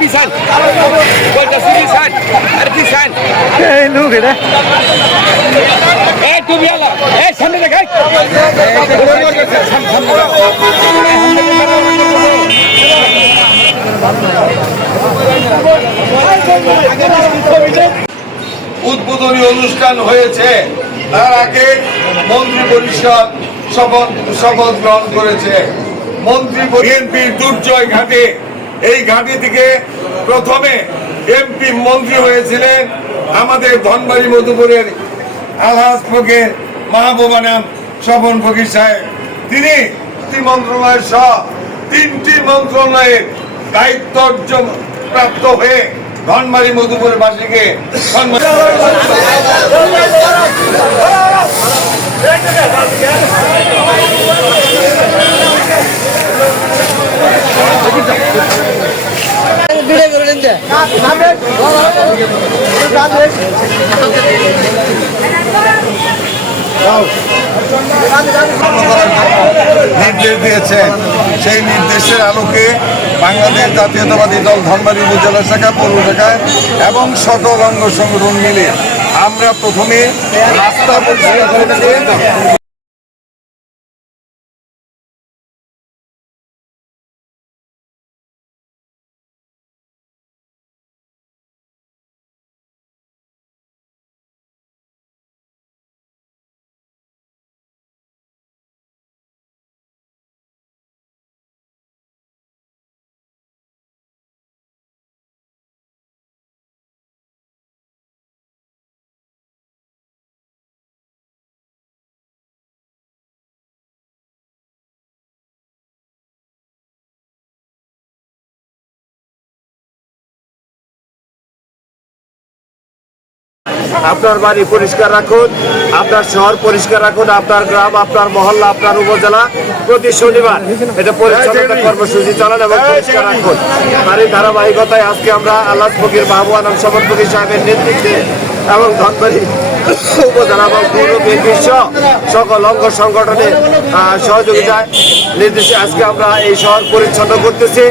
Pisan, boleh pisan, ada pisan. Lu gitu. Tu biarlah, sambil dekat. উদ্বোধনী অনুষ্ঠান হয়েছে, তার আগে মন্ত্রী পরিষদ শপথ গ্রহণ করেছে। মন্ত্রী বিএনপির দুর্জয় ঘাটে, এই ঘাটি থেকে প্রথমে এমপি মন্ত্রী হয়েছিলেন আমাদের ধনবাড়ি মধুপুরের আলহাজ ফকির মাহবুবা নাম স্বপন ফকির সাহেব। তিনি মন্ত্রণালয় সহ 3টি মন্ত্রণালয়ের দায়িত্ব প্রাপ্ত হয়ে ধনবাড়ি মধুপুরের বাসীকে সম্মান। নির্দেশ দিয়েছেন, সেই নির্দেশের আলোকে বাংলাদেশ জাতীয়তাবাদী দল ধনবাড়ি উপজেলা শাখা পৌর শাখায় এবং সকল অঙ্গ সংগঠন মিলে আমরা প্রথমে রাস্তা পরিষ্কার করেছি। আপনার বাড়ি পরিষ্কার রাখুন, আপনার শহর পরিষ্কার রাখুন, আপনার গ্রাম, আপনার মহল্লা, আপনার উপজেলা প্রতি শনিবার এটা পরিচ্ছন্নতা কর্মসূচি চালান এবং পরিষ্কার রাখুন। তারই ধারাবাহিকতায় আজকে আমরা আলহাজ ফকির মাহবুবা নাম স্বপন ফকির সাহেবের নেতৃত্বে এবং ধনবাড়ি উপজেলা এবং পৌর বিএনপির সহ সকল অঙ্গ সংগঠনের সহযোগিতায় নির্দেশে আজকে আমরা এই শহর পরিচ্ছন্ন করতেছি।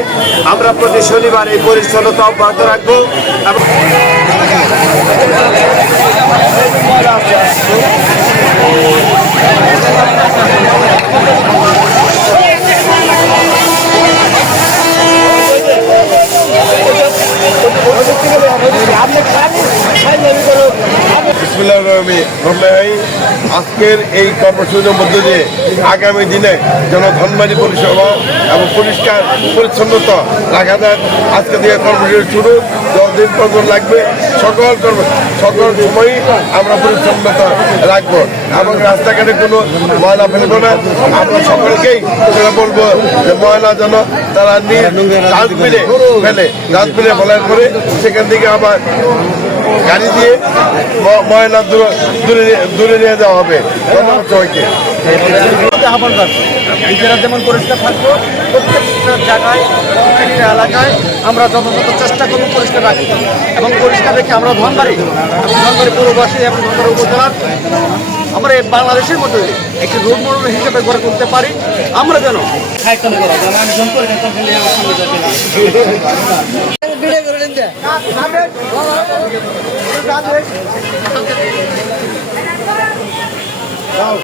আমরা প্রতি শনিবার এই পরিচ্ছন্নতা অব্যাহত রাখবো এবং আজকের এই কর্মসূচির মধ্য দিয়ে আগামী দিনে যেন ধনবাড়ি পরিষেবা এবং পরিষ্কার পরিচ্ছন্নতা রাখা যায়। আজকে থেকে কর্মসূচি শুরু 10 দিন পর্যন্ত লাগবে। সকল সময়ই আমরা পরিচ্ছন্নতা রাখবো এবং রাস্তাঘাটে কোনো ময়লা ফেলবো না। আমরা সকলকেই সেটা বলবো যে ময়লা যেন তারা ডাস্টবিনে ফেলে, ডাস্টবিনে ফেলার পরে সেখান থেকে আবার গাড়ি দিয়ে ময়লা দূরে নিয়ে যাওয়া হবে। ধন্যবাদ সবাইকে। আহ্বান রাখবো নিজেরা যেমন পরিষ্কার থাকবো, প্রত্যেকটা জায়গায় প্রত্যেকটা এলাকায় আমরা যথাযথ চেষ্টা করবো পরিষ্কার রাখি এবং পরিষ্কার রেখে আমরা ধনবাড়ি পৌরবাসী এবং ধনবাড়ি উপজেলার আমরা এই বাংলাদেশের মধ্যে একটি রোল মডেল হিসেবে গড়ে তুলতে পারি। আমরা যেন